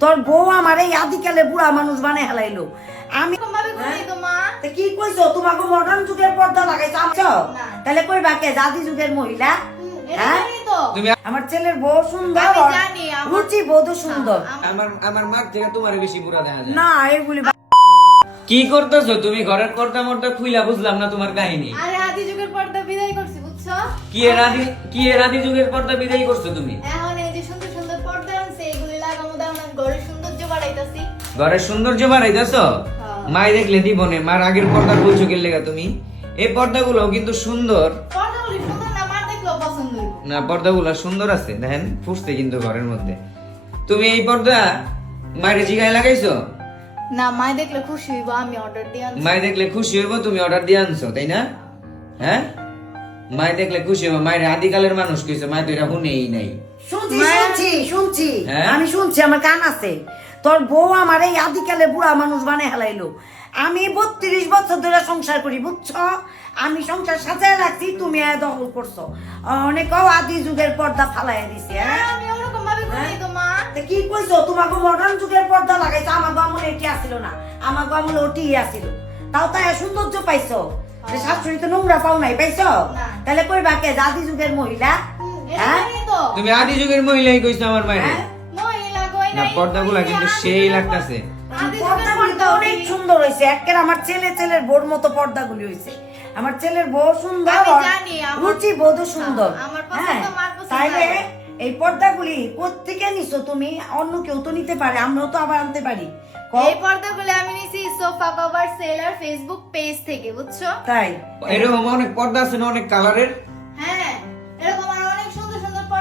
তোর বউ আমার এই আদিকালে বুড়া মানুষ বানাই হেলাইলো? আমি তা কি কইছো? তোমাকে মডার্ন যুগের পর্দা লাগাইছো আমছো তাহলে কই বাকে দাদি যুগের মহিলা? হ্যাঁ? আমার ছেলের বউ সুন্দর আমি আর জানি, আমার- রুচি বধু সুন্দর। আমার আমার মার থেকে তোমার বেশি বুড়া দেখা যায়। না কি করতেছো? তুমি ঘরের কর্তা মর্তা খুইলা বুঝলাম না তোমার কাহিনী। আরে আদি যুগের পর্দা বিদায় করছি বুঝছ? কি এর আদি কি এর আদি যুগের পর্দা বিদায় করছ তুমি? এখন ঘরের সৌন্দর্য বাড়াইতেছো হ্যাঁ। মাই দেখলে দিব নে মার আগের পর্দা বলছো লেগা তুমি? এই পর্দাগুলো কিন্তু সুন্দর। না আমার দেখলেও পছন্দ হইব। না পর্দাগুলো সুন্দর আছে দেখেন কিন্তু ঘরের মধ্যে। তুমি এই পর্দা মায়ের জিগায় লাগাইছো? না মাই দেখলে খুশি হইব আমি অর্ডার দিয়ে আনছি। মাই দেখলে খুশি হইব তুমি অর্ডার দিয়ে আনছো তাই না? হ্যাঁ? মাই দেখলে খুশি হইব মায়ের আদিকালের মানুষ কইছে মাই তো এটা শুনেই নাই। শুনছি শুনছি শুনছি। হ্যাঁ? আমি শুনছি আমার কান আছে। তোর বউ আমার এই আদিকালে বুড়া মানুষ বানে হেলাইলো। আমি বত্রিশ বছর ধরে সংসার করি বুঝছ? আমি সংসার সাজায় রাখছি তুমি আয়া দখল করছ। অনেক আদি যুগের পর্দা ফালাই দিছি হ্যাঁ? মা। তা কি কইছো? তোমাকে মডার্ন যুগের পর্দা লাগাইছো আমার আমলে এটি আসিল না। আমার আমলে ওটি আসিল। তাও তাই সৌন্দর্য পাইছো? শাশুড়ি তো নোংরা পাও নাই পাইছো। তাহলে কই বাকে আদি যুগের মহিলা? হ্যাঁ? তুমি আদি যুগের মহিলাই কইছো আমার মায়ের। হ্যাঁ? না পর্দাগুলা কিন্তু সেই লাগতাছে। পর্দাগুলি তো অনেক সুন্দর হয়েছে। একের আমার ছেলে ছেলের বোর মতো পর্দাগুলি হয়েছে। আমার ছেলের বউ সুন্দর আমি জানি, আমার- রুচি বধু সুন্দর। হ্যাঁ, আমার পছন্দ, হ্যাঁ তাইলে। এই পর্দাগুলি কোত্থেকে নিছো তুমি? অন্য কেউ তো নিতে পারে আমরাও তো আবার আনতে পারি। এই পর্দাগুলো আমি নিছি sofa cover seller Facebook page থেকে বুঝছ? তাই? এরকম অনেক পর্দা আছে না অনেক কালারের হ্যাঁ এরকম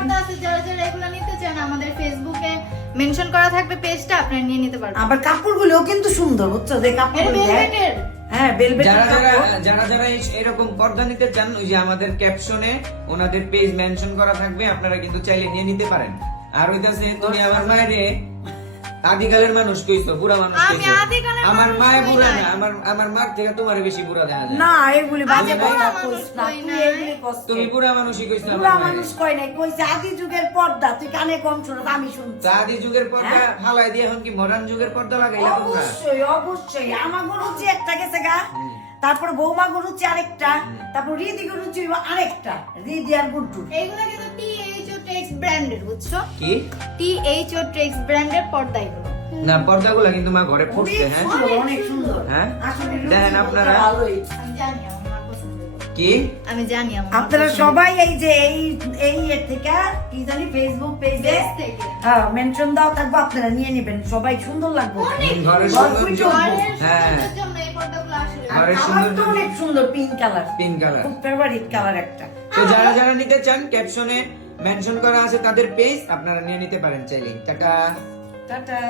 আরও অনেক সুন্দর সুন্দর পর্দা আছে যারা যারা এগুলো নিতে চান আমাদের ফেসবুকে মেনশন করা থাকবে পেজটা আপনারা নিয়ে নিতে পারবেন। আবার কাপড়গুলোও কিন্তু সুন্দর বুঝছ? যে ভেলভেটের হ্যাঁ যারা যারা যারা যারা এরকম পর্দা নিতে চান ওই যে আমাদের ক্যাপশনে ওনাদের পেজ মেনশন করা থাকবে আপনারা কিন্তু চাইলে নিয়ে নিতে পারেন। আর ওইটা তুমি আমার মায়েরে আদিকালের মানুষ কইছো বুড়া মানুষ আমি কইছো। আদিকালের আমার মায়ে বুড়া না আমার আমার মার থেকে তোমার বেশি বুড়া দেখা যায়। না এগুলি বাজে কথা বুড়া মানুষ না তুই। এগুলি কষ্ট তুমি বুড়া মানুষই কইছো বুড়া মানুষ। কয় নাই? কইছে আদি যুগের পর্দা তুই কানে কম শুনো আমি শুনছি। আদি যুগের পর্দা হ্যাঁ? ফালাই দিয়ে এখন কি মডার্ন যুগের পর্দা লাগাইলা তোমরা? অবশ্যই অবশ্যই। আমার গরুচি একটা গেছে গা। তারপর বৌমা গরুচি আরেকটা তারপর রিদি গুরু গরুচি আরেকটা রিদি আর গুড্ডু। এইগুলো কিন্তু টেক্স ব্র্যান্ডের বুঝছ? কি? টেক্স ব্র্যান্ডের পর্দা এগুলো না পর্দাগুলো কিন্তু মা ঘরে অনেক হ্যাঁ? অনেক সুন্দর। হ্যাঁ? দেখেন আপনারা। জানি আমার পছন্দ কি? আমি জানি আপনারা সবাই এই যে এই এই এর থেকে কি জানি ফেসবুক পেজে হ্যাঁ মেনশন দাও থাকব আপনারা নিয়ে নেবেন। সবাই সুন্দর লাগবে। ঘরের ঘর। ঘরের হ্যাঁ। আমার তো অনেক সুন্দর পিঙ্ক কালার পিঙ্ক কালার খুব ফেভারিট কালার একটা। তো যারা যারা নিতে চান ক্যাপশনে মেনশন করা আছে তাদের পেজ আপনারা নিয়ে নিতে পারেন চাইলে। টাটা। টাটা।